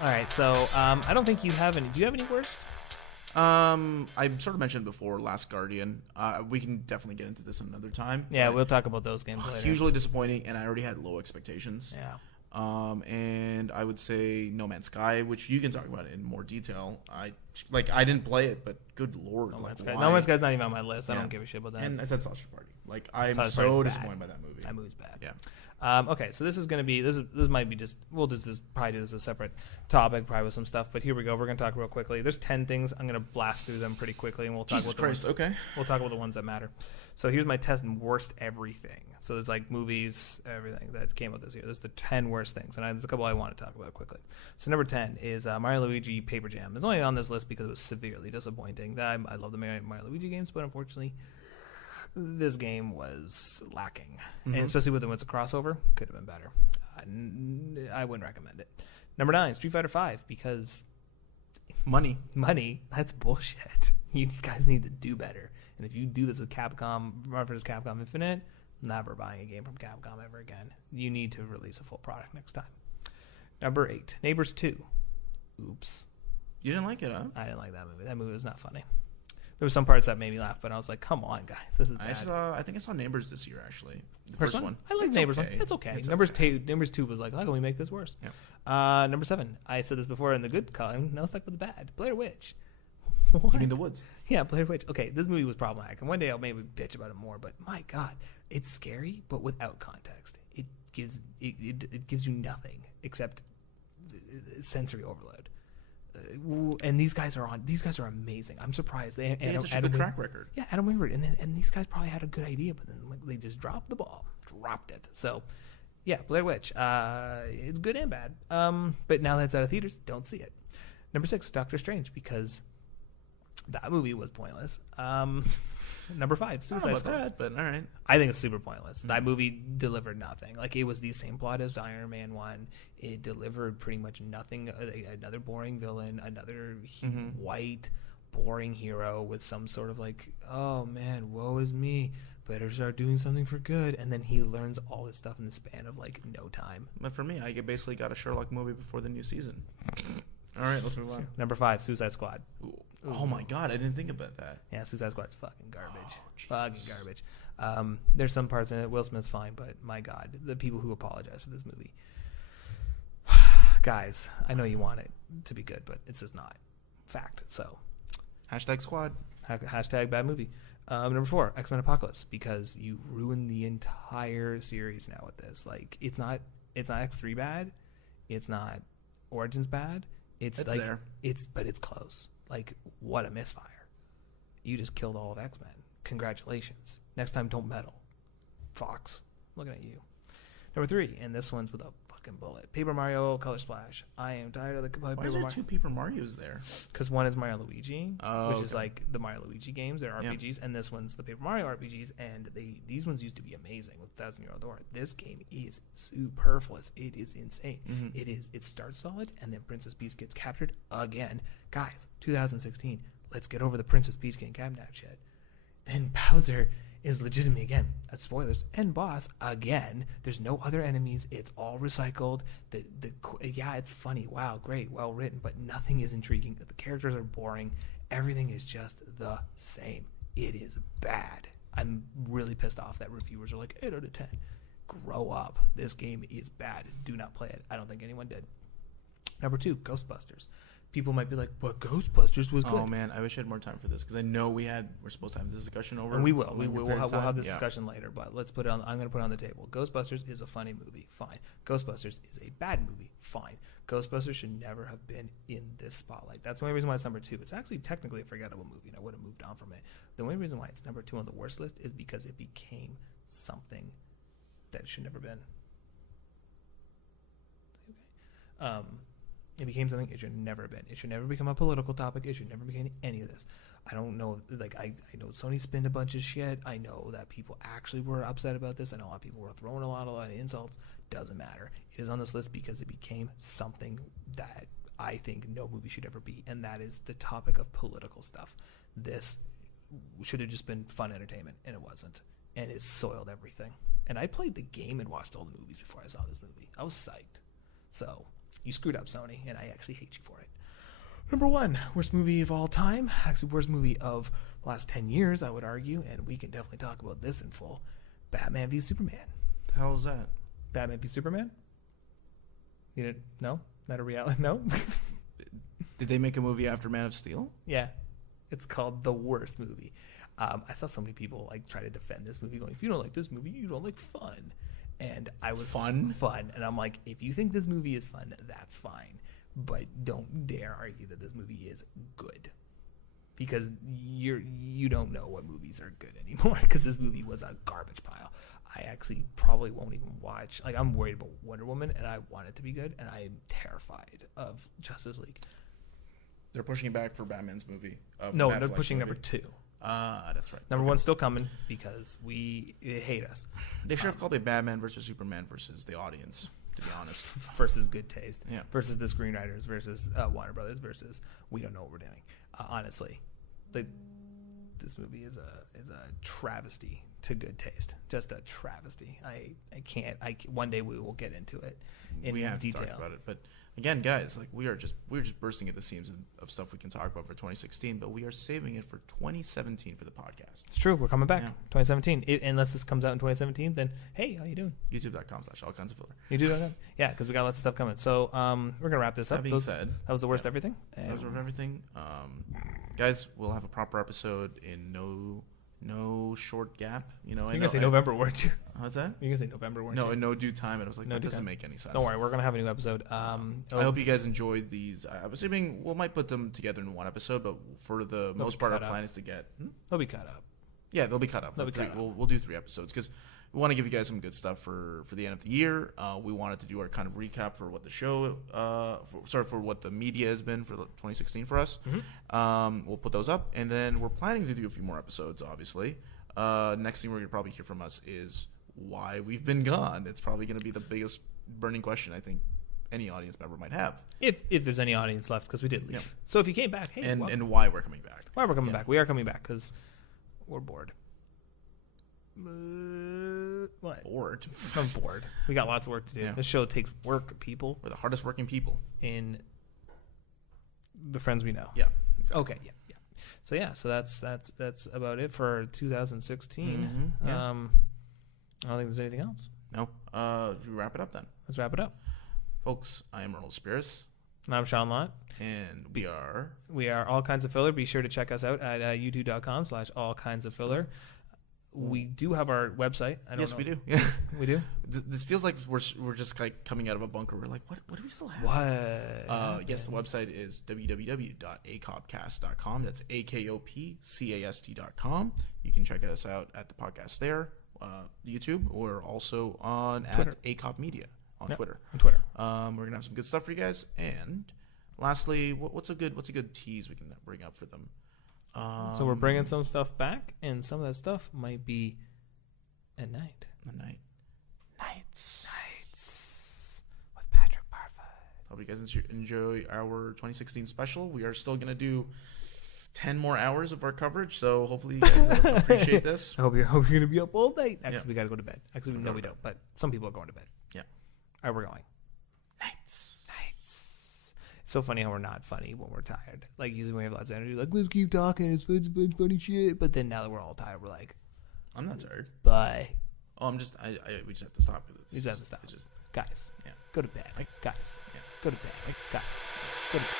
All right, so I don't think you have any. Do you have any worst? I sort of mentioned before Last Guardian. We can definitely get into this another time. Yeah, we'll talk about those games later. Hugely disappointing, and I already had low expectations. Yeah. And I would say No Man's Sky, which you can talk about in more detail. I didn't play it, but good lord, No like Man's Sky. why? No Man's Sky's not even on my list. I Yeah. don't give a shit about that. And I said Sausage Party. Like I'm Sausage so Party's disappointed bad. by that movie. That movie's bad. Yeah. Okay, so this is going to be this might be just we'll just probably do this as a separate topic, probably with some stuff. But here we go. We're going to talk real quickly. There's 10 things. I'm going to blast through them pretty quickly, and we'll talk Jesus about Christ. the ones, Okay. We'll talk about the ones that matter. So here's my test and worst everything. So there's like movies, everything that came out this year. There's the 10 worst things, and there's a couple I want to talk about quickly. So number 10 is Mario Luigi Paper Jam. It's only on this list because it was severely disappointing. I love the Mario Luigi games, but unfortunately, this game was lacking, and especially when it's a crossover, could have been better. I wouldn't recommend it. Number 9, Street Fighter V, because Money. that's bullshit. You guys need to do better. And if you do this with Capcom versus Capcom Infinite, never buying a game from Capcom ever again. You need to release a full product next time. Number 8, Neighbors 2. Oops. You didn't like it, huh? I didn't like that movie. That movie was not funny. There were some parts that made me laugh, but I was like, come on, guys. This is bad. I think I saw Neighbors this year, actually. The First one? I like It's Neighbors okay. one. It's okay. It's Numbers 2 was like, how can we make this worse? Yeah. Number 7, I said this before in the good column. Now it's stuck with the bad. Blair Witch. You mean The Woods? Yeah, Blair Witch. Okay, this movie was problematic, and one day I'll maybe bitch about it more. But my God, it's scary, but without context. It gives you nothing except sensory overload. And these guys are amazing. I'm surprised. They It's such a good track record. Yeah, Adam Wingard, and these guys probably had a good idea, but then they just dropped the ball, dropped it. So, yeah, Blair Witch. It's good and bad. But now that it's out of theaters, don't see it. Number 6, Doctor Strange, because that movie was pointless. Number 5, Suicide Squad. That, but all right. I think it's super pointless. That movie delivered nothing. Like, it was the same plot as Iron Man 1. It delivered pretty much nothing. Another boring villain, another white, boring hero with some sort of like, oh man, woe is me. Better start doing something for good. And then he learns all this stuff in the span of like no time. But for me, I basically got a Sherlock movie before the new season. All right, let's move on. Number 5, Suicide Squad. Ooh. Oh my God, I didn't think about that. Yeah, Suicide Squad's fucking garbage. Oh, Fucking garbage. There's some parts in it. Will Smith's fine, but my God, the people who apologize for this movie. Guys, I know you want it to be good, but it's just not. Fact. So, Hashtag squad. hashtag bad movie. Number 4, X-Men Apocalypse, because you ruined the entire series now with this. Like, it's not X3 bad. It's not Origins bad. It's like there. But it's close. Like, what a misfire. You just killed all of X-Men. Congratulations. Next time, don't meddle. Fox, looking at you. Number 3, and this one's with a fucking bullet. Paper Mario Color Splash. I am tired of the Why Paper is there Mario. 2 Paper Marios there? Because one is Mario Luigi, which is okay. like the Mario Luigi games. They're RPGs, and this one's the Paper Mario RPGs. And these ones used to be amazing with 1,000-Year-Old Door. This game is superfluous. It is insane. It starts solid, and then Princess Peach gets captured again. Guys, 2016. Let's get over the Princess Peach getting kidnapped shit. Then Bowser is legitimate again. Spoilers. And boss again. There's no other enemies. It's all recycled. Yeah, it's funny. Wow, great, well written, but nothing is intriguing. The characters are boring. Everything is just the same. It is bad. I'm really pissed off that reviewers are like 8 out of 10. Grow up. This game is bad. Do not play it. I don't think anyone did. Number 2, Ghostbusters. People might be like, but Ghostbusters was good. Oh man, I wish I had more time for this because I know we're supposed to have this discussion over. And we will. We'll period of have time. this discussion later, but let's put it on. I'm going to put it on the table. Ghostbusters is a funny movie. Fine. Ghostbusters is a bad movie. Fine. Ghostbusters should never have been in this spotlight. That's the only reason why it's number 2. It's actually technically a forgettable movie, and I would have moved on from it. The only reason why it's number 2 on the worst list is because it became something that it should never been. Okay. It became something it should never have been. It should never become a political topic. It should never become any of this. I don't know. Like, I know Sony spinned a bunch of shit. I know that people actually were upset about this. I know a lot of people were throwing a lot of insults. Doesn't matter. It is on this list because it became something that I think no movie should ever be, and that is the topic of political stuff. This should have just been fun entertainment, and it wasn't. And it soiled everything. And I played the game and watched all the movies before I saw this movie. I was psyched. So, You screwed up, Sony, and I actually hate you for it. Number 1, worst movie of all time. Actually, worst movie of the last 10 years, I would argue, and we can definitely talk about this in full. Batman v Superman. The hell is that? Batman v Superman? You didn't? No? Not a reality? No? Did they make a movie after Man of Steel? Yeah. It's called the worst movie. I saw so many people like try to defend this movie going, if you don't like this movie, you don't like fun. And I was fun. And I'm like, if you think this movie is fun, that's fine. But don't dare argue that this movie is good. Because you don't know what movies are good anymore. Because this movie was a garbage pile. I actually probably won't even watch. Like, I'm worried about Wonder Woman, and I want it to be good, and I am terrified of Justice League. They're pushing it back for Batman's movie. No, they're pushing movie. Number 2. That's right. Number 1's still coming because they hate us. They should have called it Batman versus Superman versus the audience, to be honest. Versus good taste. Yeah. Versus the screenwriters versus Warner Brothers versus we don't know what we're doing. Honestly, this movie is a travesty to good taste. Just a travesty. I can't. One day we will get into it in we have detail. to talk about it, but again, guys, like we're just bursting at the seams of stuff we can talk about for 2016, but we are saving it for 2017 for the podcast. It's true. We're coming back. Yeah. 2017. Unless this comes out in 2017, then hey, how you doing? YouTube.com/allkindsoffiller. YouTube.com. Yeah, because we got lots of stuff coming. So we're gonna wrap this up. That being said, that was the worst everything. That was the worst everything. Guys, we'll have a proper episode in no short gap. You know, you're gonna say November, weren't you? What's that? You're gonna say November, weren't you? No, in no due time. And I was like, that doesn't make any sense. Don't worry, we're gonna have a new episode. I hope you guys enjoyed these. I'm assuming we might put them together in one episode, but for the most part, our plan is to get. They'll be cut up. Yeah, they'll be cut up. We'll do 3 episodes because we want to give you guys some good stuff for the end of the year. We wanted to do our kind of recap for what the show, for what the media has been for 2016 for us. Mm-hmm. We'll put those up, and then we're planning to do a few more episodes, obviously. Next thing we're going to probably hear from us is why we've been gone. It's probably going to be the biggest burning question I think any audience member might have. If there's any audience left, because we did leave. Yeah. So if you came back, hey, and why we're coming back. Why we're coming back. We are coming back because we're bored. What? Bored? I'm bored. We got lots of work to do. Yeah. This show takes work, people. We're the hardest working people. In the friends we know. Yeah. Exactly. Okay, yeah. So that's about it for 2016. Mm-hmm. Yeah. I don't think there's anything else. No. Should we wrap it up then? Let's wrap it up. Folks, I am Earl Spears. And I'm Shawn Lott. And we are All Kinds of Filler. Be sure to check us out at youtube.com/allkindsoffiller. We do have our website. Yes, we do. Yeah, we do. This feels like we're just like coming out of a bunker. We're like, what do we still have? What? Yes, the website is www.akopcast.com. That's AKOPCAST.com. You can check us out at the podcast there, YouTube, or also on Twitter. At AKOP Media on Twitter. On Twitter. We're gonna have some good stuff for you guys. And lastly, what's a good tease we can bring up for them? So we're bringing some stuff back, and some of that stuff might be at night. Nights with Patrick Parfait. Hope you guys enjoy our 2016 special. We are still gonna do 10 more hours of our coverage, so hopefully you guys appreciate this. I hope you're gonna be up all night. Actually, we gotta go to bed. Actually, no, we don't. But some people are going to bed. Yeah. All right, we're going. Nights. It's so funny how we're not funny when we're tired. Like, usually when we have lots of energy, like, let's keep talking. It's funny shit. But then now that we're all tired, we're like, I'm not tired. Bye. Oh, we just have to stop. We just have to stop. Guys, yeah. Go to bed. Guys, yeah. Go to bed. Guys, go to bed.